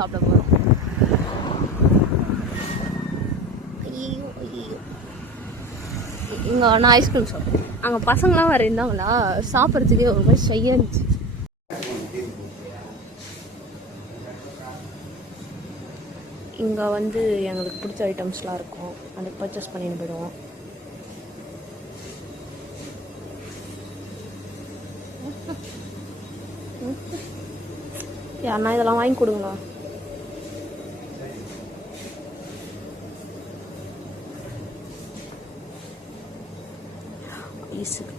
சாப்பிட போகிறோம். இங்கே நான் ஐஸ்கிரீம் சாப்பிட்டேன். அங்கே பசங்களாம் வேறு இருந்தாங்களா, சாப்பிட்றதுக்கே ஒரு மாதிரி ஷையாக இருந்துச்சு. இங்கே வந்து எங்களுக்கு பிடிச்ச ஐட்டம்ஸ்லாம் இருக்கும், அதை பர்ச்சேஸ் பண்ணிட்டு போயிடுவோம். யாருன்னா இதெல்லாம் வாங்கி கொடுங்களா? ஐஸுக்கு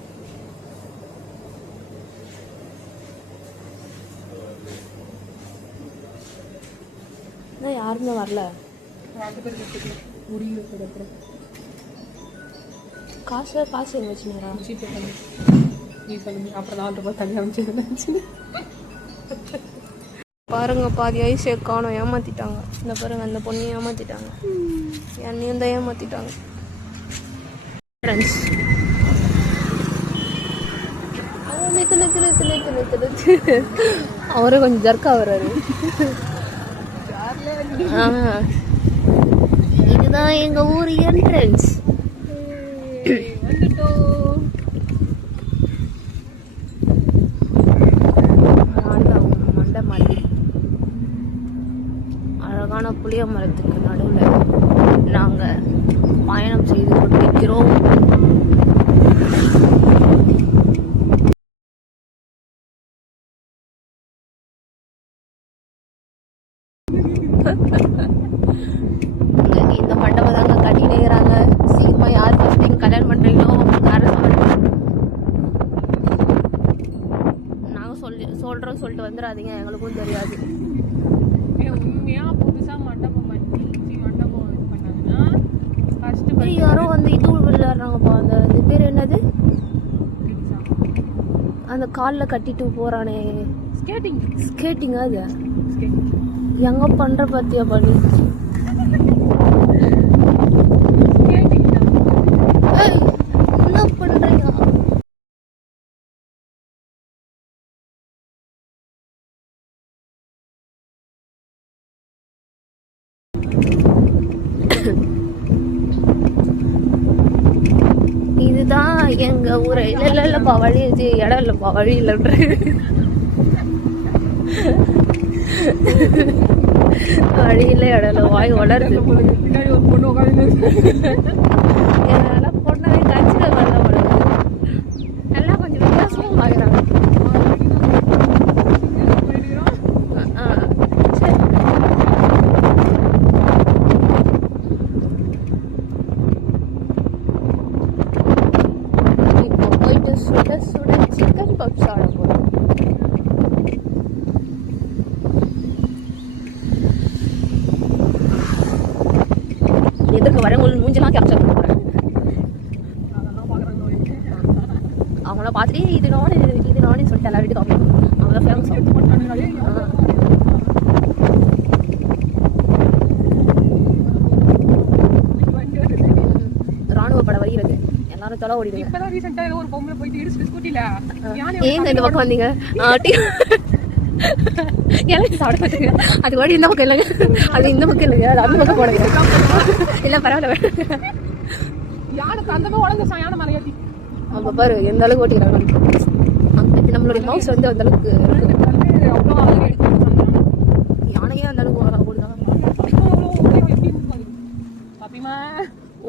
யாருமே வரல. காசு எங்க வச்சுருந்தா நீ சொல்லுங்க. அப்புறம் 4 ரூபாய் தள்ளி அமைச்சு பாருங்க, பாதி ஐஸே காணோம். ஏமாத்திட்டாங்க. இந்த பாருங்க, அந்த பொண்ணையும் ஏமாத்திட்டாங்க, என்னையும் தான் ஏமாத்திட்டாங்க. ஃப்ரெண்ட்ஸ் அவரு கொஞ்சம் ஜர்க்கா வர்றாரு. இதுதான் எங்க ஊர் என்ட்ரன்ஸ். மண்டை மாதிரி அழகான புளிய மரத்துக்கு நடுவில் நாங்கள் பயணம் செய்து கொண்டிருக்கிறோம். இந்த மண்டபம் தாங்க கட்டினேங்கிறாங்க. சீக்கிரமா யார் ஃபர்ஸ்ட் டைம் கல்யாணம் பண்றீங்களோ நாங்க சொல்றோம் சொல்லிட்டு வந்துடாதீங்க, எங்களுக்கும் தெரியாது. உண்மையா புதுசா மண்டபம் பண்ணாங்கன்னா யாரோ வந்து இது விளையாடுறாங்கப்பா. அந்த பேர் என்னது, அந்த காலில் கட்டிட்டு போறானே, ஸ்கேட்டிங். அது எங்க பண்ற பத்தியா பண்ணி என்ன பண்றீங்க? இதுதான் எங்க ஊரை. இல்லப்பா வழி இடம் இல்லப்பா, வழி இல்லைன்ற வழியில இடல வாய் வளருது. பின்னாடி ஒரு பொண்ணு உட்காந்து என்னால பொண்ணாவே கட்சியில் வரல வளருது. எல்லாம் கொஞ்சம் வித்தியாசமும் ஆகிறாங்க. இப்போ போயிட்டு சுட சுட சிக்கன் பப்ஸ் ஆட போறோம். எதுக்கு வரவங்க மூஞ்செல்லாம் கேப்சர் பண்ண போறேன். அவங்கள பார்த்துட்டு இது நானே சொல்லிட்டு எல்லா வீட்டு காப்பி அவங்கள ஃபேமஸ் ராணுவ படம் வருகிறது. எல்லாரும் தொலை ஓடிடுங்க. இப்பதான் ரீசெண்டா ஒரு பொம்பளை போயிட்டு இடிச்சு ஸ்கூட்டில ஏங்க இந்த பக்கம் வந்தீங்க? எனக்கு சாப்பிட பார்த்துங்க. அது ஓடி இந்த பக்கம் இல்லைங்க, அது இந்த பக்கம் இல்லைங்க, அது அந்த பக்கம் போடுங்க. இல்லை பரவாயில்ல. யானுக்கு அந்த மாதிரி உடஞ்ச யானை மலையாட்டி அப்போ பாரு எந்த அளவுக்கு ஓட்டிக்கிறாங்க. நம்மளுடைய மவுஸ் வந்து அந்த அளவுக்கு யானையே அந்த அளவுக்கு ஓடுதான்.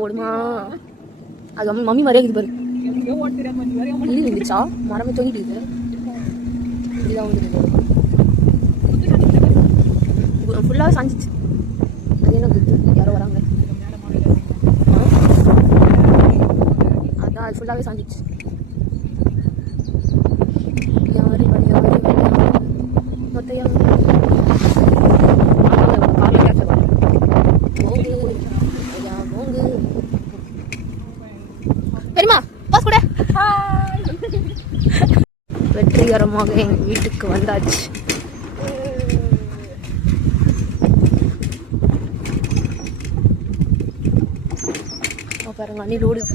ஓடுமா? அது மம்மி மாதிரியே இது பாரு. இது இருந்துச்சா மரமே தொங்கிட்டு இதுதான் வந்து ஃபுல்லாக சாஞ்சிச்சு. அது என்ன குத்து? யாரோ வராங்க. அதான் அது ஃபுல்லாகவே சாஞ்சிச்சு. யாரு மொத்தையா காரில் கேட்க போங்கு பெரியமா பாஸ் கூட. வெற்றிகரமாக எங்கள் வீட்டுக்கு வந்தாச்சு. பாருங்க அணில் ஓடுது.